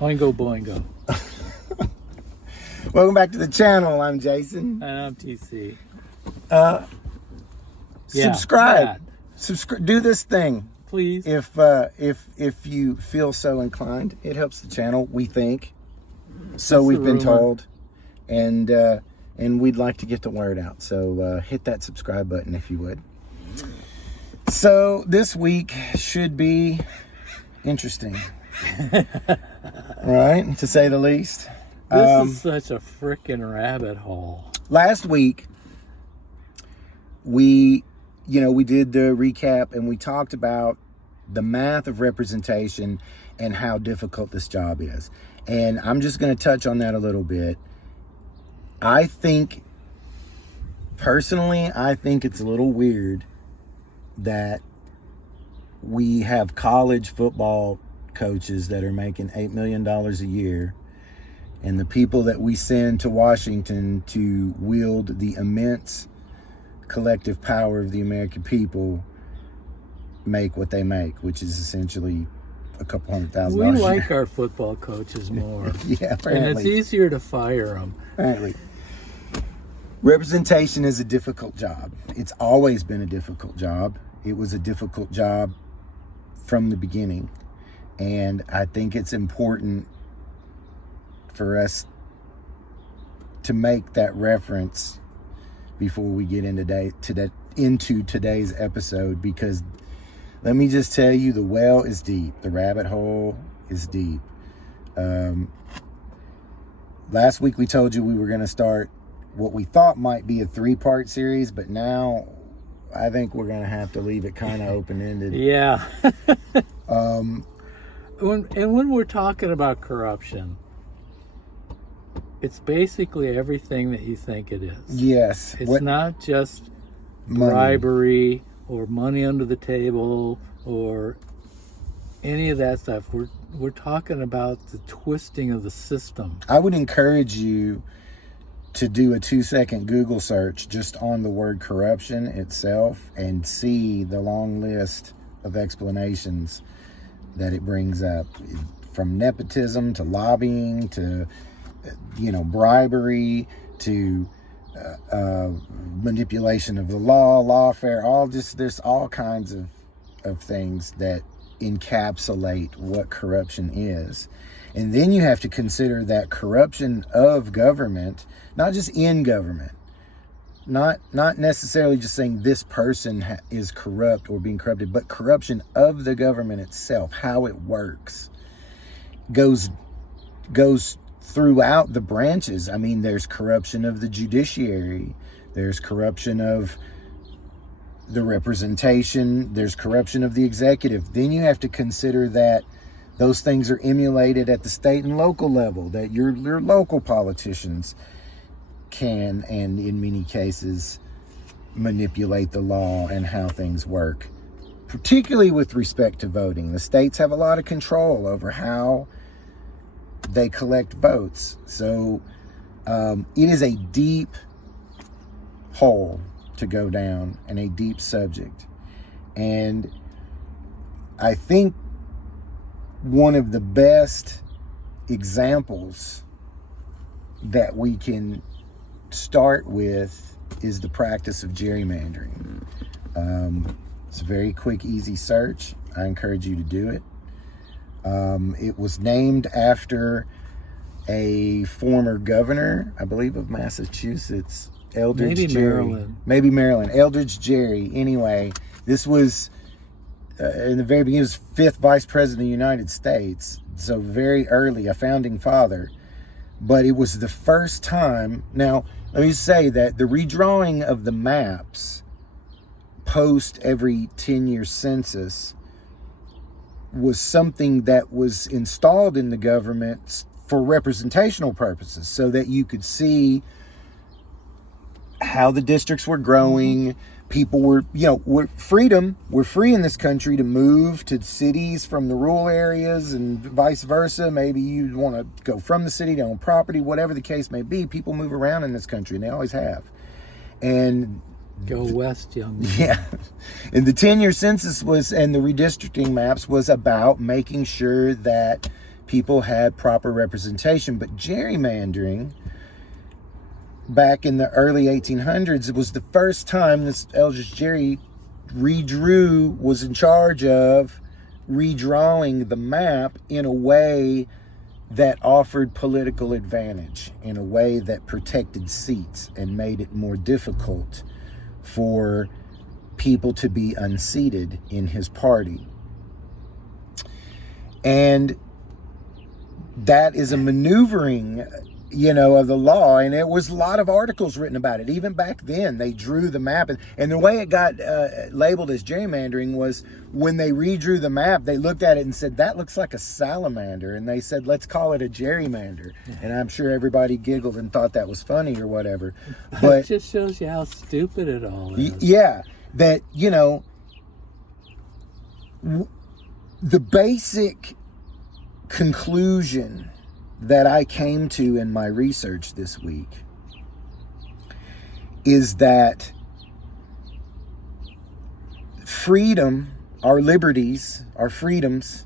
Oingo boingo. Welcome back to the channel. I'm Jason. And I'm TC. Subscribe. Do this thing, please. If you feel so inclined, it helps the channel. We think. So we've been told, and we'd like to get the word out. So hit that subscribe button if you would. So this week should be interesting, right? To say the least. This is such a freaking rabbit hole. Last week, we did the recap and we talked about the math of representation and how difficult this job is. And I'm just going to touch on that a little bit. Personally, I think it's a little weird that we have college football coaches that are making $8 million a year, and the people that we send to Washington to wield the immense collective power of the American people make what they make, which is essentially a couple $100,000. We like our football coaches more. Yeah, apparently. And it's easier to fire them. Apparently. Representation is a difficult job. It's always been a difficult job. It was a difficult job from the beginning. And I think it's important for us to make that reference before we get into today's episode, because let me just tell you, the well is deep. The rabbit hole is deep. Last week we told you we were going to start what we thought might be a 3-part series, but now I think we're going to have to leave it kind of open-ended. Yeah. When we're talking about corruption, it's basically everything that you think it is. Yes. It's not just bribery or money under the table or any of that stuff. We're talking about the twisting of the system. I would encourage you to do a 2-second Google search just on the word corruption itself and see the long list of explanations that it brings up, from nepotism to lobbying to bribery to manipulation of the law, lawfare, there's all kinds of things that encapsulate what corruption is. And then you have to consider that corruption of government, not just in government, not necessarily just saying this person is corrupt or being corrupted, but corruption of the government itself, how it works, goes throughout the branches. I mean, there's corruption of the judiciary, there's corruption of the representation, there's corruption of the executive. Then you have to consider that those things are emulated at the state and local level, that your local politicians can, and in many cases, manipulate the law and how things work, particularly with respect to voting. The states have a lot of control over how they collect votes. So it is a deep hole to go down and a deep subject. And I think one of the best examples that we can start with is the practice of gerrymandering. It's a very quick, easy search. I encourage you to do it. It was named after a former governor, I believe, of Massachusetts, Eldridge Gerry. Maybe Maryland. Eldridge Gerry. Anyway, this was in the very beginning, he was 5th Vice President of the United States, so very early, a founding father. But it was the first time. Now, let me say that the redrawing of the maps post every 10-year census was something that was installed in the government for representational purposes, so that you could see how the districts were growing. People were, we're free in this country to move to cities from the rural areas and vice versa. Maybe you want to go from the city to own property, whatever the case may be. People move around in this country, and they always have. And go west, young man. Yeah. And the 10-year census and the redistricting maps was about making sure that people had proper representation. But gerrymandering, back in the early 1800s, it was the first time this Eldridge Gerry was in charge of redrawing the map in a way that offered political advantage, in a way that protected seats and made it more difficult for people to be unseated in his party. And that is a maneuvering, of the law, and it was a lot of articles written about it. Even back then, they drew the map, and the way it got labeled as gerrymandering was when they redrew the map, they looked at it and said, that looks like a salamander, and they said, let's call it a gerrymander. And I'm sure everybody giggled and thought that was funny or whatever. But it just shows you how stupid it all is. Yeah, that, the basic conclusion that I came to in my research this week is that freedom, our liberties, our freedoms,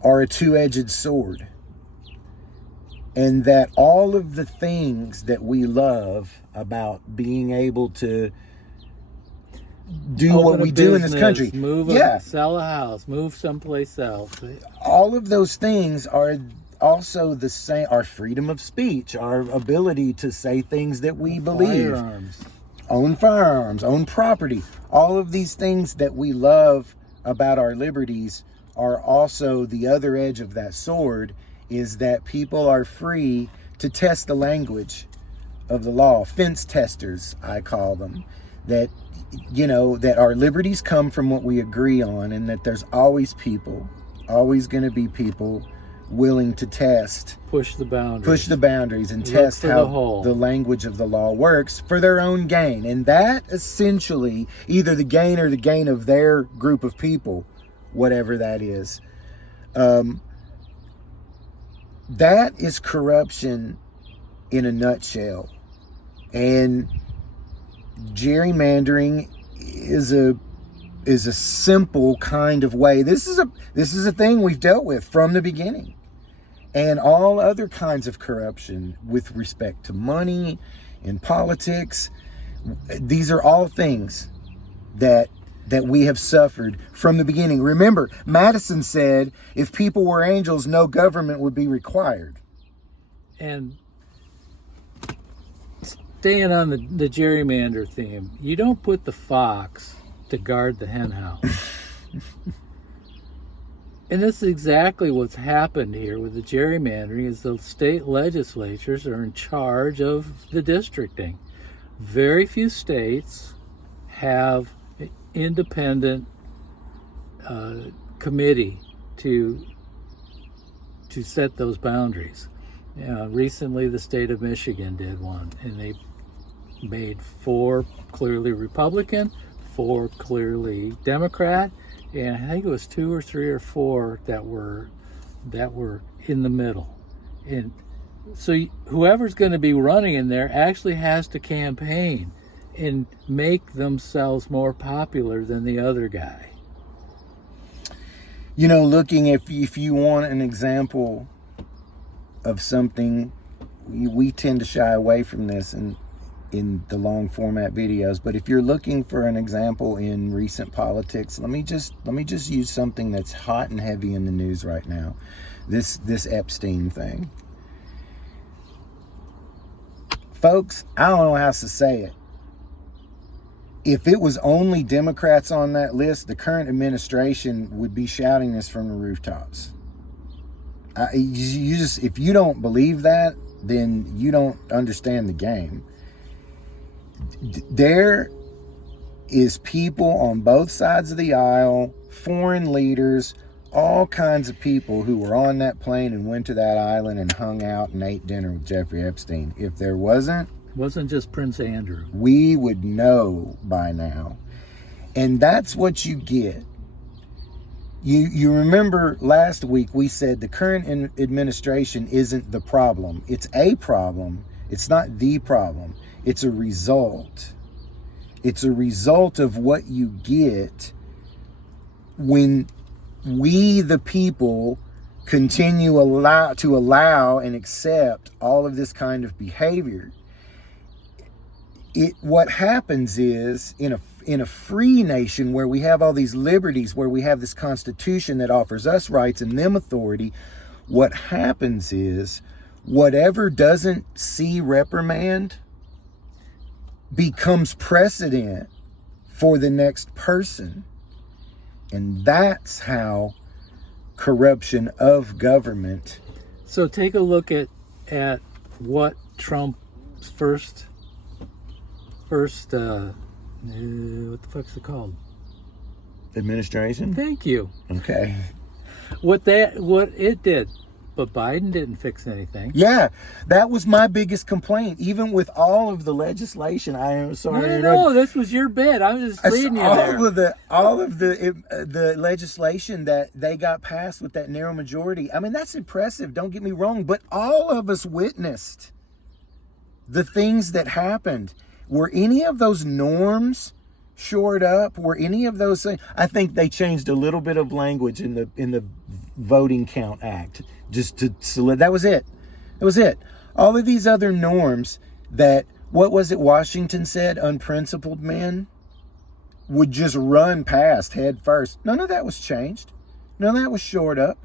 are a two-edged sword. And that all of the things that we love about being able to do what we do in this country, sell a house, move someplace else, all of those things are also the same. Our freedom of speech, our ability to say things that we believe, own firearms, own property, all of these things that we love about our liberties are also the other edge of that sword, is that people are free to test the language of the law. Fence testers, I call them. That, that our liberties come from what we agree on, and that there's always going to be people willing to push the boundaries and test how the language of the law works for their own gain. And that essentially, either the gain or the gain of their group of people, whatever that is, that is corruption in a nutshell. And gerrymandering is a simple kind of way. This is a thing we've dealt with from the beginning. And all other kinds of corruption with respect to money and politics, these are all things that we have suffered from the beginning. Remember, Madison said, if people were angels, no government would be required. And staying on the gerrymander theme, you don't put the fox to guard the hen house. And this is exactly what's happened here with the gerrymandering, is the state legislatures are in charge of the districting. Very few states have an independent committee to set those boundaries. Recently, the state of Michigan did one, and they made 4 clearly Republican, 4 clearly Democrat, and I think it was 2 or 3 or 4 that were in the middle. And so whoever's going to be running in there actually has to campaign and make themselves more popular than the other guy. Looking, if you want an example of something, we tend to shy away from this in the long format videos, but if you're looking for an example in recent politics, let me just use something that's hot and heavy in the news right now. This Epstein thing. Folks, I don't know how else to say it. If it was only Democrats on that list, the current administration would be shouting this from the rooftops. If you don't believe that, then you don't understand the game. There is people on both sides of the aisle, foreign leaders, all kinds of people who were on that plane and went to that island and hung out and ate dinner with Jeffrey Epstein. If there wasn't just Prince Andrew, we would know by now. And that's what you get. You remember last week we said the current administration isn't the problem. It's a problem. It's not the problem. It's a result. It's a result of what you get when we, the people, continue to allow and accept all of this kind of behavior, what happens is in a free nation where we have all these liberties, where we have this Constitution that offers us rights and them authority, what happens is whatever doesn't see reprimand becomes precedent for the next person. And that's how corruption of government. So take a look at what Trump's first what the fuck's it called? Administration? Thank you. Okay. What it did. But Biden didn't fix anything. Yeah, that was my biggest complaint. Even with all of the legislation, I am sorry. No, this was your bit. I was just leading you there. All of the legislation that they got passed with that narrow majority. I mean, that's impressive. Don't get me wrong, but all of us witnessed the things that happened. Were any of those norms shored up? Were any of those things? I think they changed a little bit of language in the Voting Count Act. Just to that was it. That was it. All of these other norms that, what was it Washington said, unprincipled men would just run past head first. None of that was changed. None of that was shored up.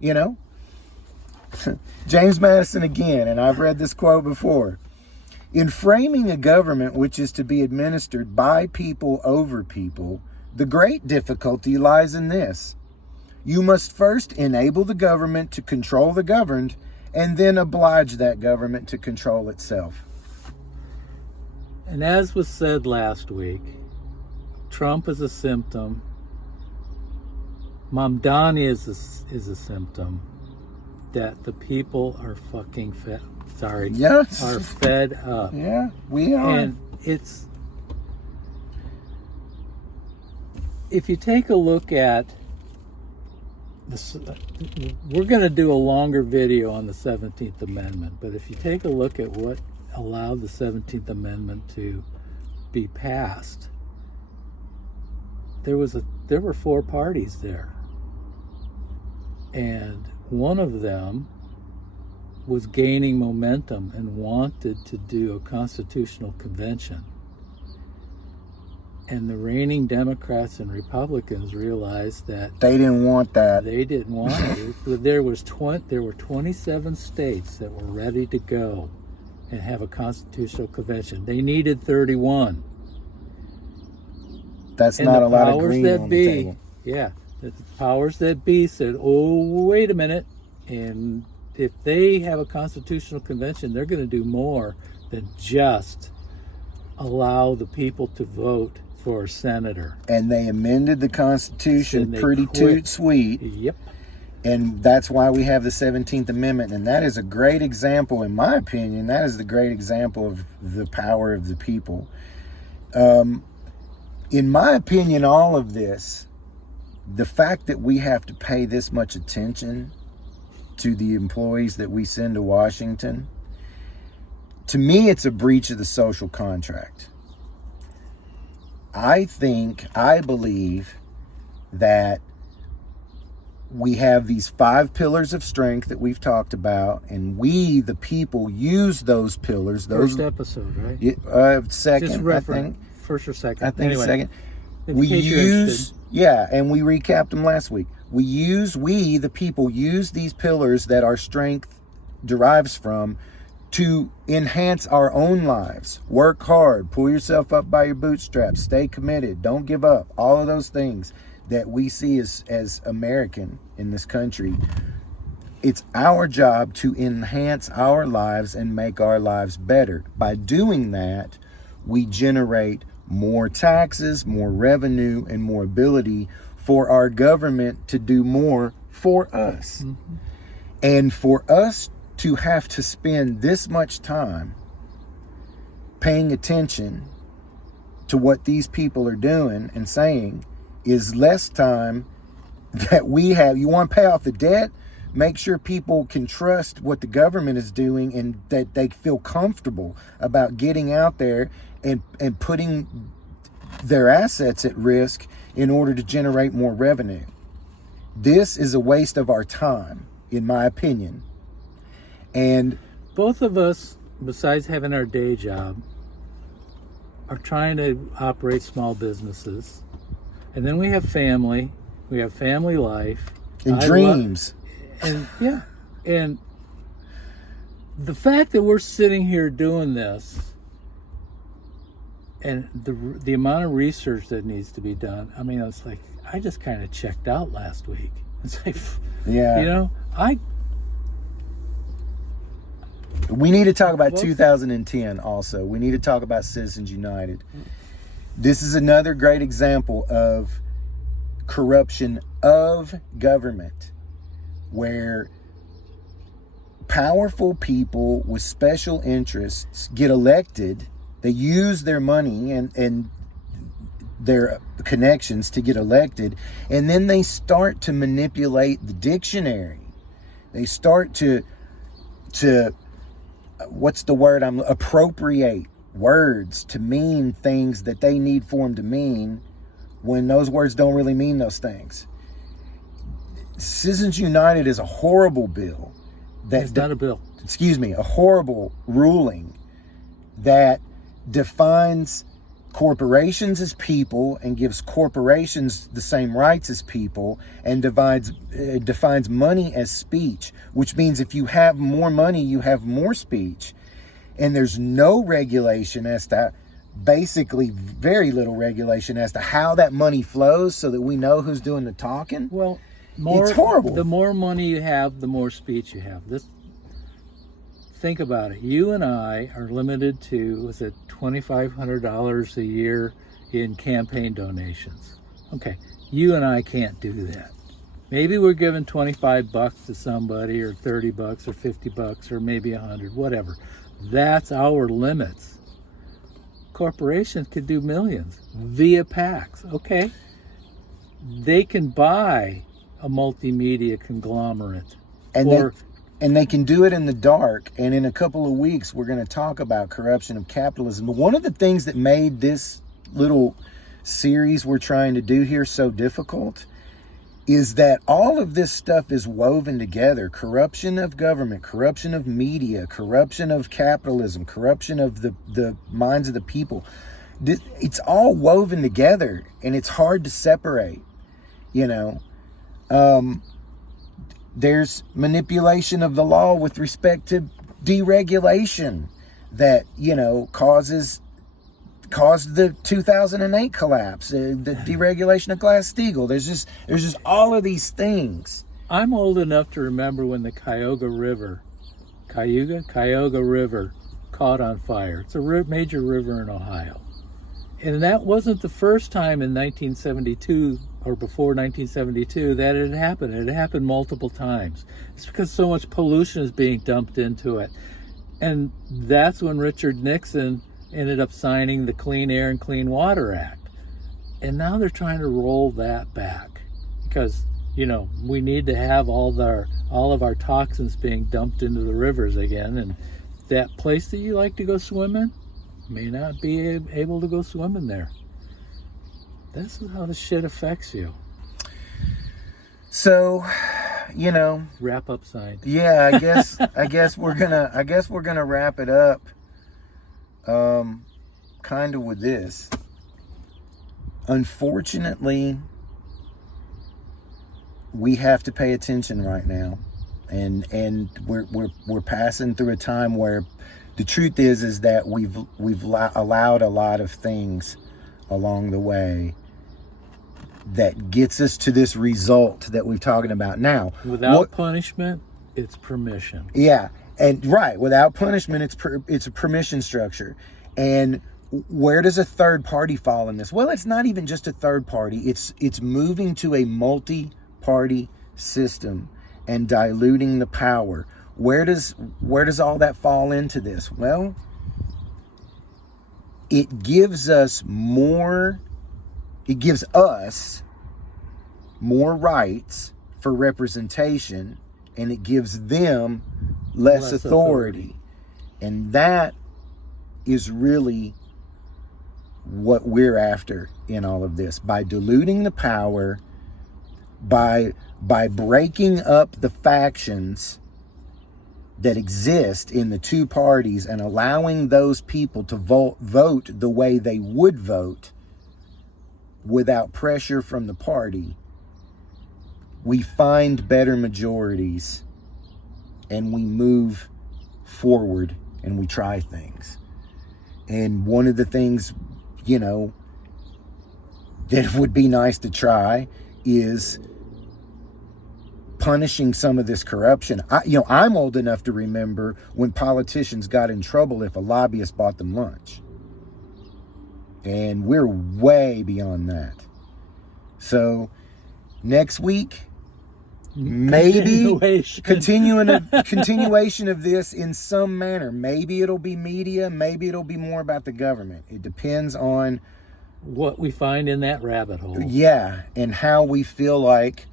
You know? James Madison again, and I've read this quote before. In framing a government which is to be administered by people over people, the great difficulty lies in this. You must first enable the government to control the governed, and then oblige that government to control itself. And as was said last week, Trump is a symptom. Mamdani is a symptom that the people are fucking fed. Sorry. Yes. Are fed up. Yeah, we are. And if you take a look at we're going to do a longer video on the 17th Amendment, but if you take a look at what allowed the 17th Amendment to be passed, there were 4 parties there, and one of them was gaining momentum and wanted to do a constitutional convention. And the reigning Democrats and Republicans realized that they didn't want that. They didn't want it. There were 27 states that were ready to go and have a constitutional convention. They needed 31. That's not a lot of green on the table. Yeah, the powers that be said, "Oh, wait a minute," and if they have a constitutional convention, they're going to do more than just allow the people to vote for a senator. And they amended the Constitution pretty toot sweet. Yep. And that's why we have the 17th Amendment. And that is a great example, in my opinion, that is the great example of the power of the people. In my opinion, all of this, the fact that we have to pay this much attention to the employees that we send to Washington, to me, it's a breach of the social contract. I believe that we have these 5 pillars of strength that we've talked about, and we, the people, use those pillars. First episode, right? Second, just I think. First or second. I think anyway, second. We use, and we recapped them last week. We, the people, use these pillars that our strength derives from to enhance our own lives. Work hard, pull yourself up by your bootstraps, stay committed, don't give up. All of those things that we see as American in this country. It's our job to enhance our lives and make our lives better. By doing that, we generate more taxes, more revenue, and more ability for our government to do more for us. Mm-hmm. And for us to have to spend this much time paying attention to what these people are doing and saying is less time that we have. You want to pay off the debt? Make sure people can trust what the government is doing and that they feel comfortable about getting out there and putting their assets at risk in order to generate more revenue. This is a waste of our time, in my opinion. And both of us, besides having our day job, are trying to operate small businesses. And then we have family life. and dreams. And yeah, and the fact that we're sitting here doing this and the amount of research that needs to be done, I mean, it's like, I just kind of checked out last week. It's like, Yeah. you know, We need to talk about 2010 also. We need to talk about Citizens United. This is another great example of corruption of government, where powerful people with special interests get elected. They use their money and their connections to get elected, and then they start to manipulate the dictionary. They start to what's the word appropriate words to mean things that they need for them to mean, when those words don't really mean those things. Citizens United is a horrible bill. It's not a bill. Excuse me, a horrible ruling that defines corporations as people and gives corporations the same rights as people, and defines money as speech, which means if you have more money, you have more speech. And there's no regulation as to, basically very little regulation as to how that money flows, so that we know who's doing the talking. Well, it's horrible. The more money you have, the more speech you have. Think about it. You and I are limited to, was it $2,500 a year in campaign donations? Okay, you and I can't do that. Maybe we're giving $25 to somebody, or $30 or $50 or maybe $100, whatever. That's our limits. Corporations could do millions via PACs. Okay, they can buy a multimedia conglomerate, and they can do it in the dark. And in a couple of weeks, we're going to talk about corruption of capitalism. But one of the things that made this little series we're trying to do here so difficult is that all of this stuff is woven together. Corruption of government, corruption of media, corruption of capitalism, corruption of the minds of the people. It's all woven together, and it's hard to separate, you know. There's manipulation of the law with respect to deregulation that, you know, caused the 2008 collapse, the deregulation of Glass-Steagall. There's just all of these things. I'm old enough to remember when the Cuyahoga River caught on fire. It's a major river in Ohio. And that wasn't the first time in 1972 or before 1972 that it had happened. It had happened multiple times. It's because so much pollution is being dumped into it. And that's when Richard Nixon ended up signing the Clean Air and Clean Water Act. And now they're trying to roll that back because, you know, we need to have all of our toxins being dumped into the rivers again. And that place that you like to go swim in may not be able to go swimming there. This is how the shit affects you. So, you know, wrap up sign. Yeah, I guess we're gonna wrap it up. Kind of with this. Unfortunately, we have to pay attention right now, and we're passing through a time where the truth is that we've allowed a lot of things along the way that gets us to this result that we're talking about now. Without punishment, it's permission. Yeah, and right, without punishment, it's a permission structure. And where does a third party fall in this? Well, it's not even just a third party. It's moving to a multi-party system and diluting the power. Where does all that fall into this? Well, it gives us more rights for representation, and it gives them less authority. And that is really what we're after in all of this. By diluting the power, by breaking up the factions that exist in the two parties and allowing those people to vote the way they would vote without pressure from the party, we find better majorities and we move forward and we try things. And one of the things, you know, that would be nice to try is punishing some of this corruption. I'm old enough to remember when politicians got in trouble if a lobbyist bought them lunch. And we're way beyond that. So next week, maybe continuation of this in some manner. Maybe it'll be media, maybe it'll be more about the government. It depends on what we find in that rabbit hole. Yeah, and how we feel like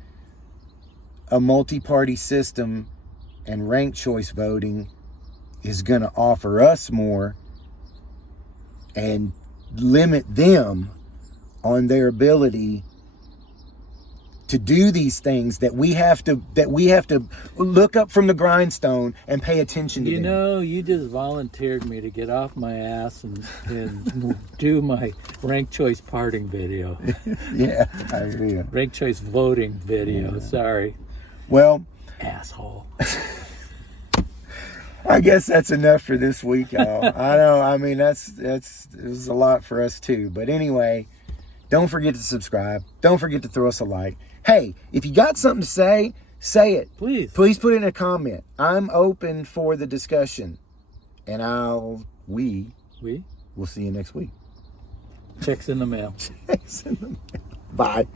a multi-party system and ranked choice voting is going to offer us more and limit them on their ability to do these things that we have to look up from the grindstone and pay attention to. You know, you just volunteered me to get off my ass and do my ranked choice parting video. Yeah, I hear you. Ranked choice voting video. Yeah. Sorry. Well, asshole. I guess that's enough for this week, y'all. I know. I mean, that's a lot for us too. But anyway, don't forget to subscribe. Don't forget to throw us a like. Hey, if you got something to say it. Please put it in a comment. I'm open for the discussion, and we will see you next week. Checks in the mail. Checks in the mail. Bye.